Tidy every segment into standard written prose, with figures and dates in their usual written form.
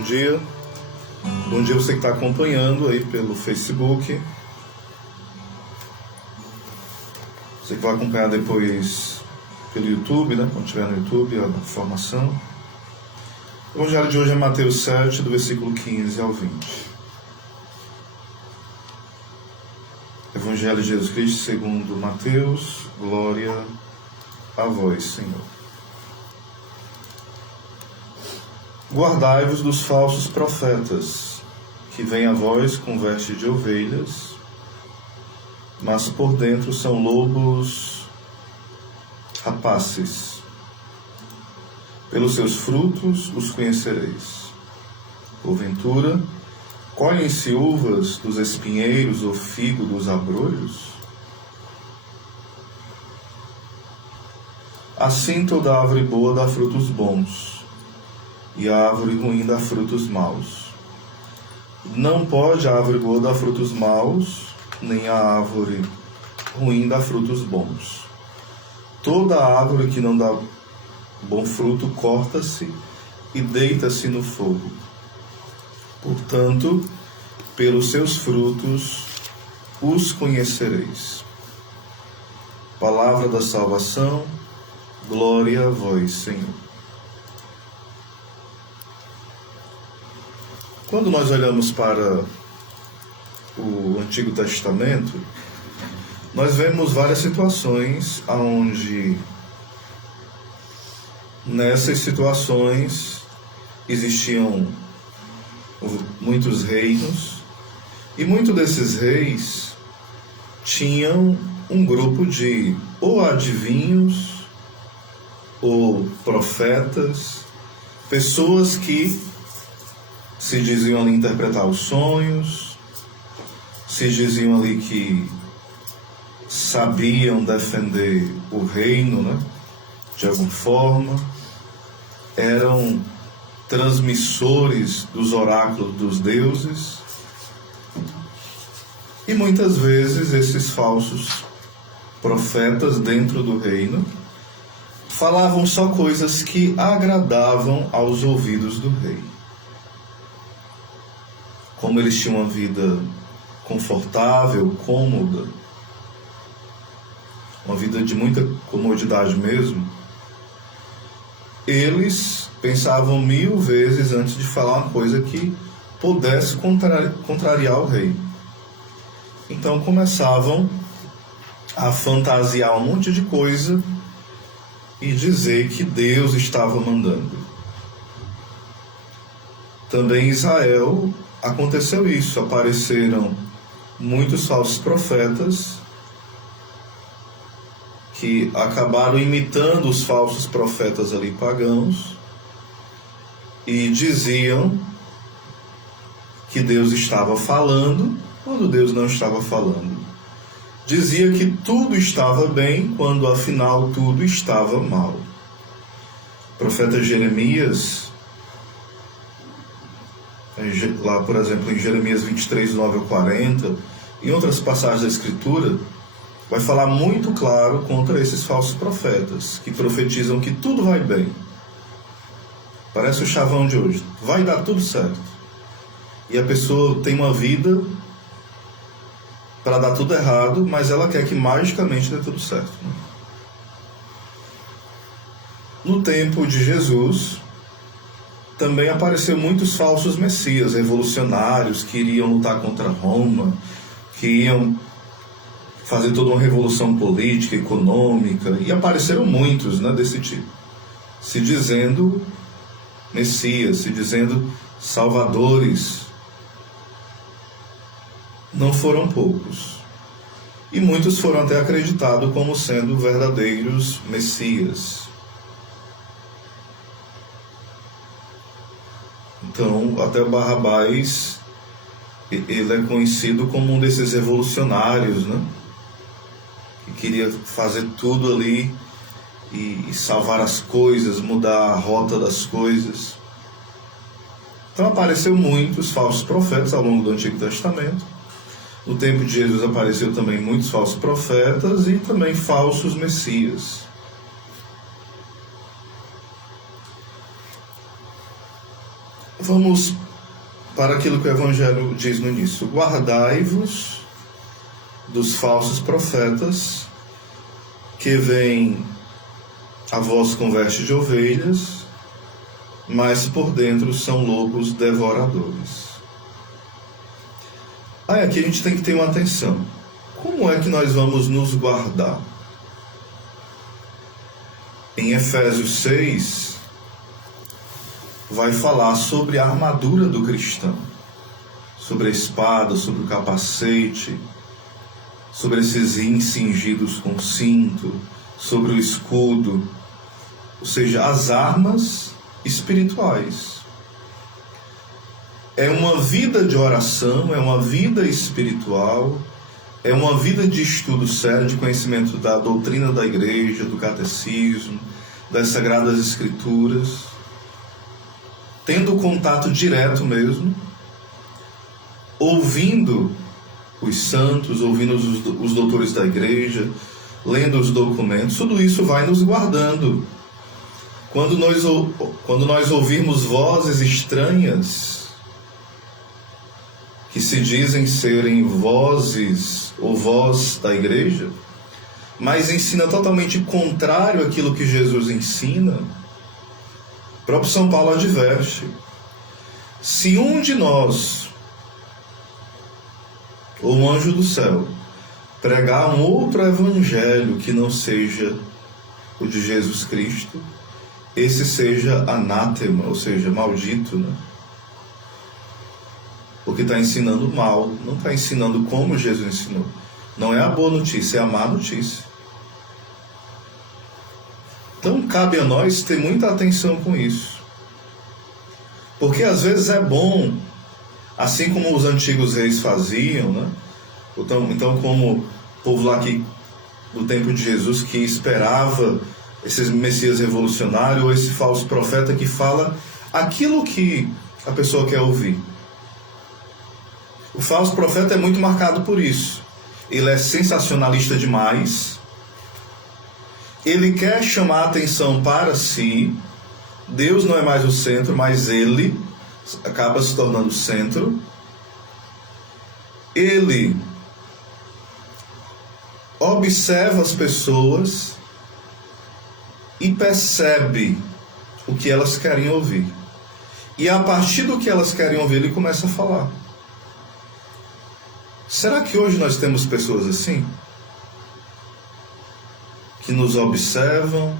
bom dia. Bom dia você que está acompanhando aí pelo Facebook. Você que vai acompanhar depois pelo YouTube, né? Quando estiver no YouTube, a informação. O evangelho de hoje é Mateus 7, do versículo 15 ao 20. Evangelho de Jesus Cristo segundo Mateus. Glória a vós, Senhor. Guardai-vos dos falsos profetas, que vêm a vós com veste de ovelhas, mas por dentro são lobos rapaces. Pelos seus frutos os conhecereis. Porventura, colhem-se uvas dos espinheiros ou figo dos abrolhos? Assim toda árvore boa dá frutos bons, e a árvore ruim dá frutos maus. Não pode a árvore boa dar frutos maus, nem a árvore ruim dar frutos bons. Toda árvore que não dá bom fruto corta-se e deita-se no fogo. Portanto, pelos seus frutos os conhecereis. Palavra da salvação, glória a vós, Senhor. Quando nós olhamos para o Antigo Testamento, nós vemos várias situações onde nessas situações existiam muitos reinos, e muitos desses reis tinham um grupo de ou adivinhos ou profetas, pessoas que se diziam ali interpretar os sonhos, se diziam ali que sabiam defender o reino, né? De alguma forma, eram transmissores dos oráculos dos deuses, e muitas vezes esses falsos profetas dentro do reino falavam só coisas que agradavam aos ouvidos do rei. Como eles tinham uma vida confortável, cômoda, uma vida de muita comodidade mesmo, eles pensavam 1000 vezes antes de falar uma coisa que pudesse contrariar o rei. Então começavam a fantasiar um monte de coisa e dizer que Deus estava mandando. Também em Israel aconteceu isso, apareceram muitos falsos profetas que acabaram imitando os falsos profetas ali pagãos e diziam que Deus estava falando quando Deus não estava falando. Dizia que tudo estava bem quando afinal tudo estava mal. O profeta Jeremias, lá por exemplo em Jeremias 23, 9 ao 40, em outras passagens da Escritura, vai falar muito claro contra esses falsos profetas, que profetizam que tudo vai bem. Parece o chavão de hoje, vai dar tudo certo. E a pessoa tem uma vida para dar tudo errado, mas ela quer que magicamente dê tudo certo. No tempo de Jesus, também apareceu muitos falsos messias, revolucionários, que iriam lutar contra Roma, que iam fazer toda uma revolução política, econômica, e apareceram muitos, né, desse tipo, se dizendo messias, se dizendo salvadores. Não foram poucos. E muitos foram até acreditados como sendo verdadeiros messias. Então, até Barrabás, ele é conhecido como um desses revolucionários, né? Que queria fazer tudo ali e salvar as coisas, mudar a rota das coisas. Então apareceu muitos falsos profetas ao longo do Antigo Testamento. No tempo de Jesus apareceu também muitos falsos profetas e também falsos messias. O vamos para aquilo que o Evangelho diz no início: guardai-vos dos falsos profetas, que vêm a vós com veste de ovelhas, mas por dentro são lobos devoradores. Aí aqui a gente tem que ter uma atenção. Como é que nós vamos nos guardar? Em Efésios 6, vai falar sobre a armadura do cristão, sobre a espada, sobre o capacete, sobre esses rins cingidos com cinto, sobre o escudo, ou seja, as armas espirituais. É uma vida de oração, é uma vida espiritual, é uma vida de estudo sério, de conhecimento da doutrina da igreja, do catecismo, das sagradas escrituras, tendo contato direto mesmo, ouvindo os santos, ouvindo os doutores da igreja, lendo os documentos. Tudo isso vai nos guardando. Quando nós ouvirmos vozes estranhas, que se dizem serem vozes ou voz da igreja, mas ensina totalmente contrário àquilo que Jesus ensina, o próprio São Paulo adverte: se um de nós, ou um anjo do céu, pregar um outro evangelho que não seja o de Jesus Cristo, esse seja anátema, ou seja, maldito, né? Porque está ensinando mal, não está ensinando como Jesus ensinou. Não é a boa notícia, é a má notícia. Então cabe a nós ter muita atenção com isso. Porque às vezes é bom, assim como os antigos reis faziam, né? Então como o povo lá que, no tempo de Jesus, que esperava esse Messias revolucionário, ou esse falso profeta que fala aquilo que a pessoa quer ouvir. O falso profeta é muito marcado por isso. Ele é sensacionalista demais. Ele quer chamar a atenção para si. Deus não é mais o centro, mas ele acaba se tornando o centro. Ele observa as pessoas e percebe o que elas querem ouvir. E a partir do que elas querem ouvir, ele começa a falar. Será que hoje nós temos pessoas assim? Que nos observam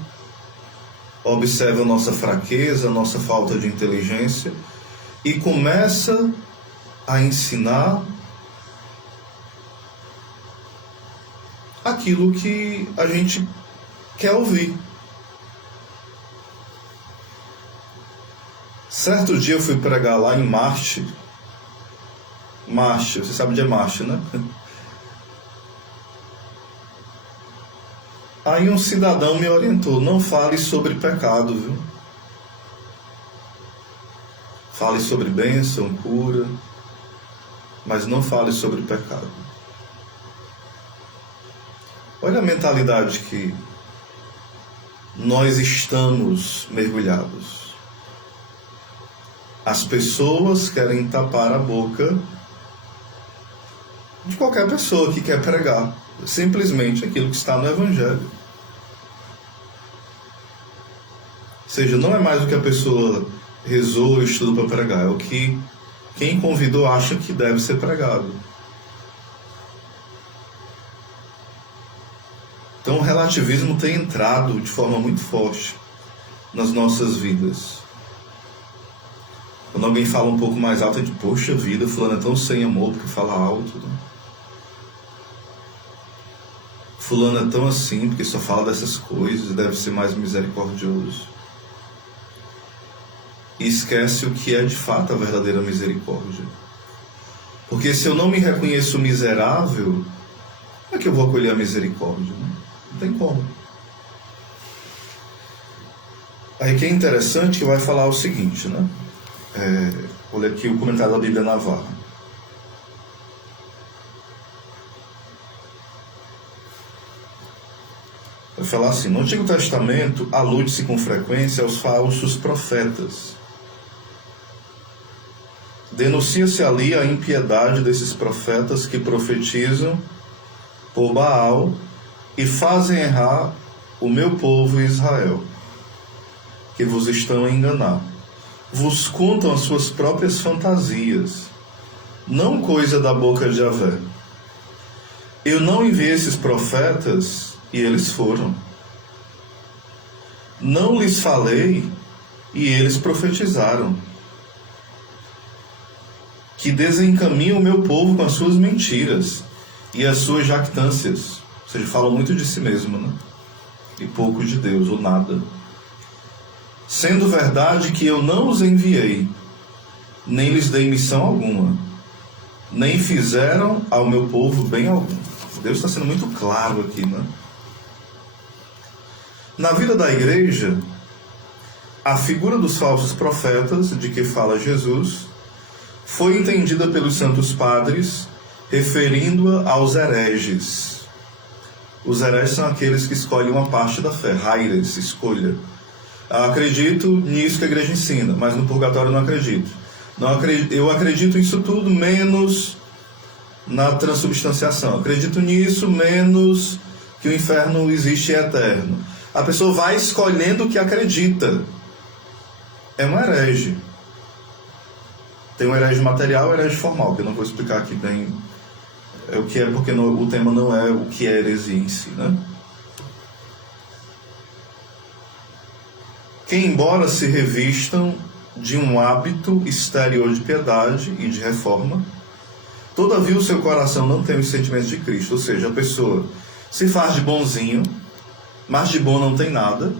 nossa fraqueza, nossa falta de inteligência, e começa a ensinar aquilo que a gente quer ouvir. Certo dia eu fui pregar lá em Marte, você sabe onde é Marte, né? Aí um cidadão me orientou: não fale sobre pecado, viu? Fale sobre bênção, cura, mas não fale sobre pecado. Olha a mentalidade que nós estamos mergulhados. As pessoas querem tapar a boca de qualquer pessoa que quer pregar simplesmente aquilo que está no Evangelho. Ou seja, não é mais o que a pessoa rezou ou estudou para pregar, é o que quem convidou acha que deve ser pregado. Então o relativismo tem entrado de forma muito forte nas nossas vidas. Quando alguém fala um pouco mais alto, a gente: poxa vida, fulano é tão sem amor porque fala alto, né? Fulano é tão assim porque só fala dessas coisas, deve ser mais misericordioso. E esquece o que é de fato a verdadeira misericórdia. Porque se eu não me reconheço miserável, como é que eu vou acolher a misericórdia? Não tem como. Aí que é interessante que vai falar o seguinte, né? Vou ler aqui o comentário da Bíblia Navarra. Vai falar assim: no Antigo Testamento alude-se com frequência aos falsos profetas. denuncia-se ali a impiedade desses profetas que profetizam por Baal e fazem errar o meu povo Israel, que vos estão a enganar. Vos contam as suas próprias fantasias, não coisa da boca de Javé. Eu não enviei esses profetas e eles foram. Não lhes falei e eles profetizaram. Que desencaminham o meu povo com as suas mentiras e as suas jactâncias. Ou seja, falam muito de si mesmo, né? E pouco de Deus, ou nada. Sendo verdade que eu não os enviei, nem lhes dei missão alguma, nem fizeram ao meu povo bem algum. Deus está sendo muito claro aqui, né? Na vida da igreja, a figura dos falsos profetas, de que fala Jesus, foi entendida pelos santos padres, referindo-a aos hereges. Os hereges são aqueles que escolhem uma parte da fé, haires, escolha. Acredito nisso que a igreja ensina, mas no purgatório não acredito. Eu acredito nisso tudo, menos na transubstanciação. Acredito nisso, menos que o inferno existe e é eterno. A pessoa vai escolhendo o que acredita. É um herege. Tem um herege material e um herege formal, que eu não vou explicar aqui bem o que é, porque o tema não é o que é heresia em si, né? Que, embora se revistam de um hábito exterior de piedade e de reforma, todavia o seu coração não tem os sentimentos de Cristo. Ou seja, a pessoa se faz de bonzinho, mas de bom não tem nada.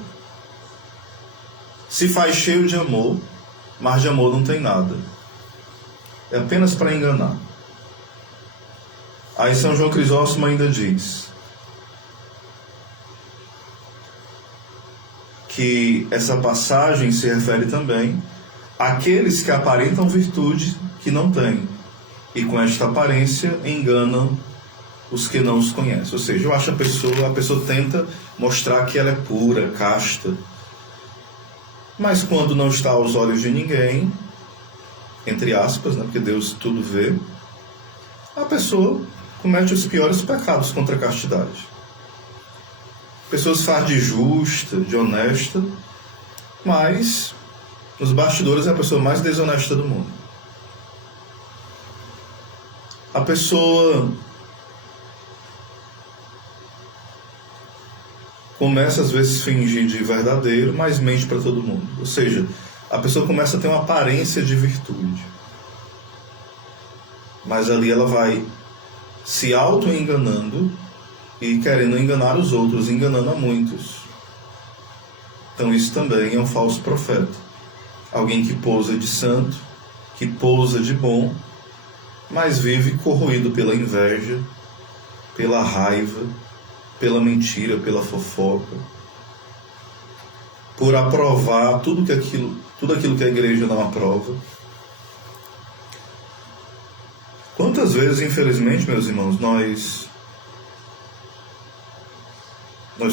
Se faz cheio de amor, mas de amor não tem nada. É apenas para enganar. Aí São João Crisóstomo ainda diz que essa passagem se refere também àqueles que aparentam virtude que não têm, e com esta aparência enganam os que não os conhecem. Ou seja, eu acho a pessoa tenta mostrar que ela é pura, casta, mas quando não está aos olhos de ninguém, entre aspas, né, porque Deus tudo vê, a pessoa comete os piores pecados contra a castidade. A pessoa se faz de justa, de honesta, mas nos bastidores é a pessoa mais desonesta do mundo. A pessoa começa às vezes a fingir de verdadeiro, mas mente para todo mundo. Ou seja, a pessoa começa a ter uma aparência de virtude, mas ali ela vai se auto-enganando e querendo enganar os outros, enganando a muitos. Então isso também é um falso profeta. Alguém que pousa de santo, que pousa de bom, mas vive corroído pela inveja, pela raiva, pela mentira, pela fofoca, por aprovar tudo aquilo que a igreja não aprova. Quantas vezes, infelizmente, meus irmãos, nós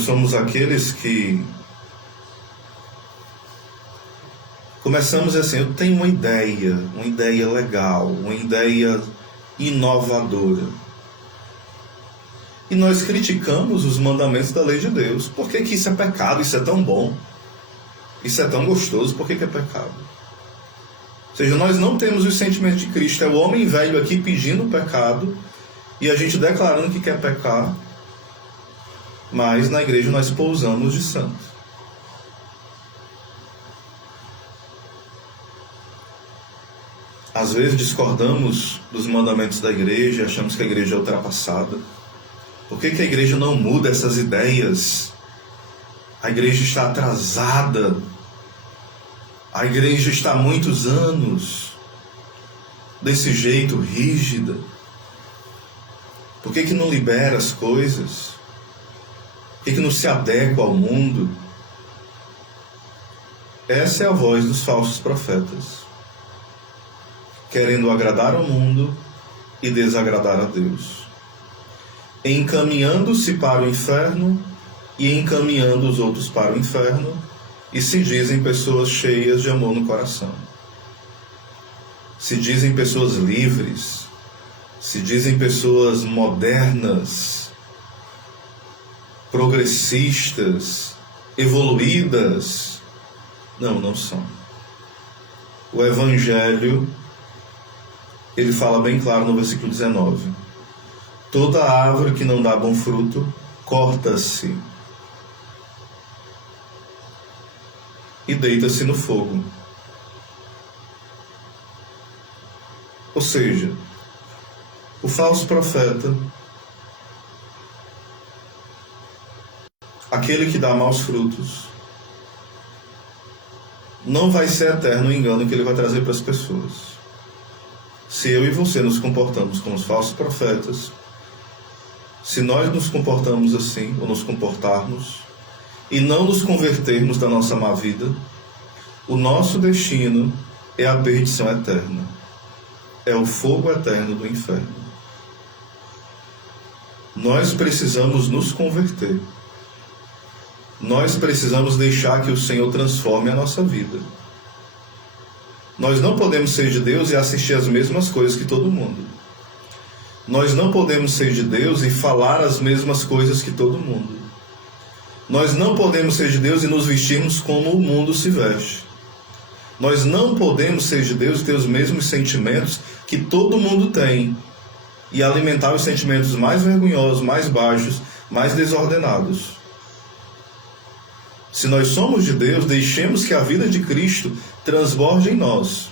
somos aqueles que começamos assim, eu tenho uma ideia legal, uma ideia inovadora. E nós criticamos os mandamentos da lei de Deus. Por que isso é pecado? Isso é tão bom. Isso é tão gostoso. Por que é pecado? Ou seja, nós não temos os sentimentos de Cristo. É o homem velho aqui pedindo o pecado e a gente declarando que quer pecar, mas na igreja nós pousamos de santo. Às vezes discordamos dos mandamentos da igreja, achamos que a igreja é ultrapassada. Por que a igreja não muda essas ideias? A igreja está atrasada. A igreja está há muitos anos desse jeito, rígida. Por que não libera as coisas? Por que não se adequa ao mundo? Essa é a voz dos falsos profetas, querendo agradar ao mundo e desagradar a Deus, encaminhando-se para o inferno e encaminhando os outros para o inferno, e se dizem pessoas cheias de amor no coração. se dizem pessoas livres, se dizem pessoas modernas, progressistas, evoluídas. Não, não são. O Evangelho, ele fala bem claro no versículo 19: toda árvore que não dá bom fruto, corta-se e deita-se no fogo. Ou seja, o falso profeta, aquele que dá maus frutos, não vai ser eterno o engano que ele vai trazer para as pessoas. Se eu e você nos comportamos como os falsos profetas, se nós nos comportamos assim, ou nos comportarmos, e não nos convertermos da nossa má vida, o nosso destino é a perdição eterna. É o fogo eterno do inferno. Nós precisamos nos converter. Nós precisamos deixar que o Senhor transforme a nossa vida. Nós não podemos ser de Deus e assistir as mesmas coisas que todo mundo. Nós não podemos ser de Deus e falar as mesmas coisas que todo mundo. Nós não podemos ser de Deus e nos vestirmos como o mundo se veste. Nós não podemos ser de Deus e ter os mesmos sentimentos que todo mundo tem e alimentar os sentimentos mais vergonhosos, mais baixos, mais desordenados. Se nós somos de Deus, deixemos que a vida de Cristo transborde em nós.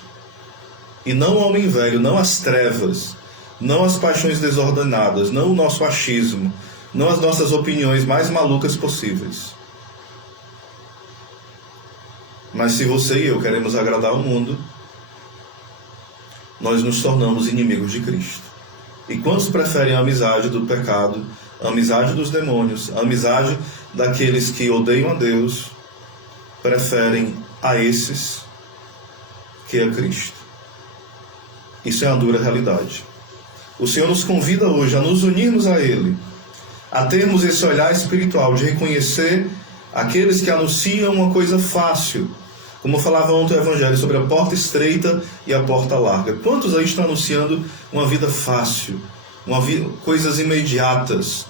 E não o homem velho, não as trevas, não as paixões desordenadas, não o nosso achismo, não as nossas opiniões mais malucas possíveis. Mas se você e eu queremos agradar o mundo, nós nos tornamos inimigos de Cristo. E quantos preferem a amizade do pecado, a amizade dos demônios, a amizade daqueles que odeiam a Deus, preferem a esses que a Cristo? Isso é uma dura realidade. O Senhor nos convida hoje a nos unirmos a Ele, a termos esse olhar espiritual de reconhecer aqueles que anunciam uma coisa fácil, como falava ontem o Evangelho sobre a porta estreita e a porta larga. Quantos aí estão anunciando uma vida fácil, coisas imediatas?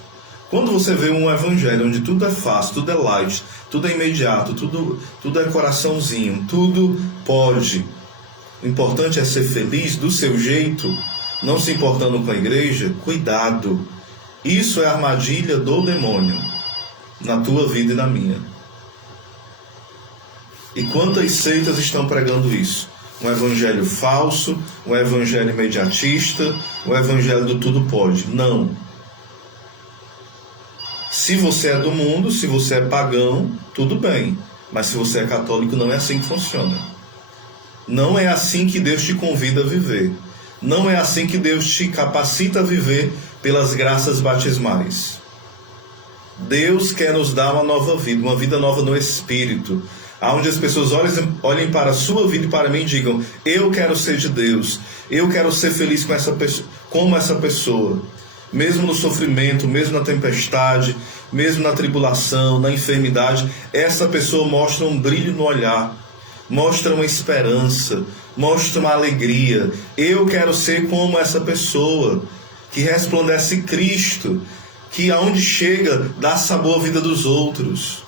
Quando você vê um Evangelho onde tudo é fácil, tudo é light, tudo é imediato, tudo é coraçãozinho, tudo pode. O importante é ser feliz do seu jeito, não se importando com a igreja. Cuidado. Isso é a armadilha do demônio na tua vida e na minha. E quantas seitas estão pregando isso? Um evangelho falso, um evangelho imediatista, um evangelho do tudo pode. Não. Se você é do mundo, se você é pagão, tudo bem. Mas se você é católico, não é assim que funciona. Não é assim que Deus te convida a viver. Não é assim que Deus te capacita a viver pelas graças batismais. Deus quer nos dar uma nova vida, uma vida nova no Espírito, onde as pessoas olhem para a sua vida e para mim e digam: eu quero ser de Deus, eu quero ser feliz com essa pessoa, como essa pessoa. Mesmo no sofrimento, mesmo na tempestade, mesmo na tribulação, na enfermidade, essa pessoa mostra um brilho no olhar, mostra uma esperança, mostra uma alegria. Eu quero ser como essa pessoa, que resplandece Cristo, que aonde chega dá sabor à vida dos outros.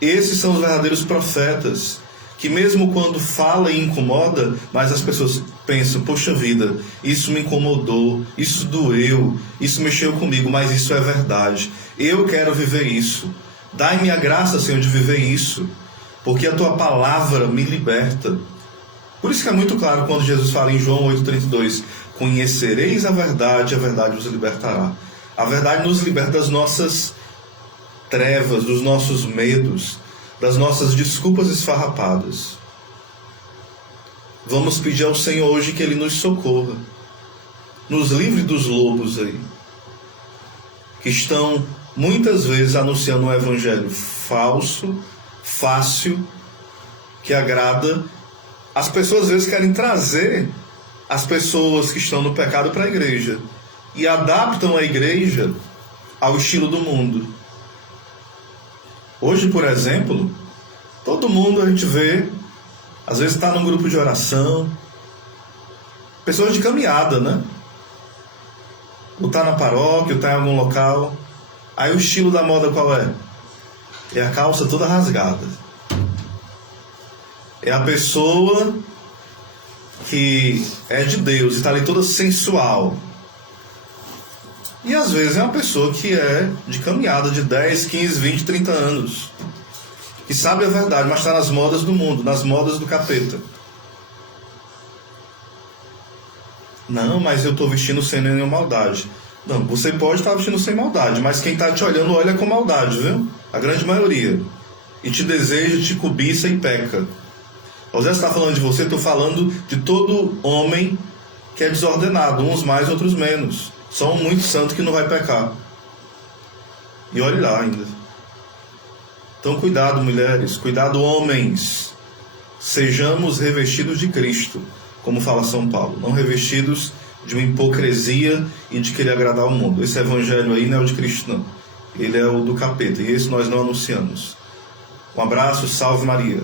Esses são os verdadeiros profetas, que mesmo quando fala e incomoda, mas as pessoas pensam: poxa vida, isso me incomodou, isso doeu, isso mexeu comigo, mas isso é verdade. Eu quero viver isso. Dai-me a graça, Senhor, de viver isso, porque a Tua palavra me liberta. Por isso que é muito claro quando Jesus fala em João 8,32: conhecereis a verdade vos libertará. A verdade nos liberta das nossas trevas, dos nossos medos, das nossas desculpas esfarrapadas. Vamos pedir ao Senhor hoje que Ele nos socorra, nos livre dos lobos aí, que estão muitas vezes anunciando um evangelho falso, fácil, que agrada. As pessoas às vezes querem trazer as pessoas que estão no pecado para a igreja e adaptam a igreja ao estilo do mundo. Hoje, por exemplo, todo mundo a gente vê, às vezes está num grupo de oração, Pessoas de caminhada, né? Ou tá na paróquia, ou tá em algum local. Aí o estilo da moda qual é? É a calça toda rasgada. É a pessoa que é de Deus e está ali toda sensual. E às vezes é uma pessoa que é de caminhada de 10, 15, 20, 30 anos. Que sabe a verdade, mas está nas modas do mundo, nas modas do capeta. Não, mas eu estou vestindo sem nenhuma maldade. Não, você pode estar vestindo sem maldade, mas quem está te olhando olha com maldade, viu? A grande maioria. E te deseja, te cobiça e peca. Ao invés de estar falando de você, estou falando de todo homem que é desordenado, uns mais, outros menos. Só um muito santo que não vai pecar. E olhe lá ainda. Então cuidado, mulheres, cuidado, homens. Sejamos revestidos de Cristo, como fala São Paulo, não revestidos de uma hipocrisia e de querer agradar o mundo. Esse evangelho aí não é o de Cristo, não. Ele é o do capeta, e esse nós não anunciamos. Um abraço, salve Maria.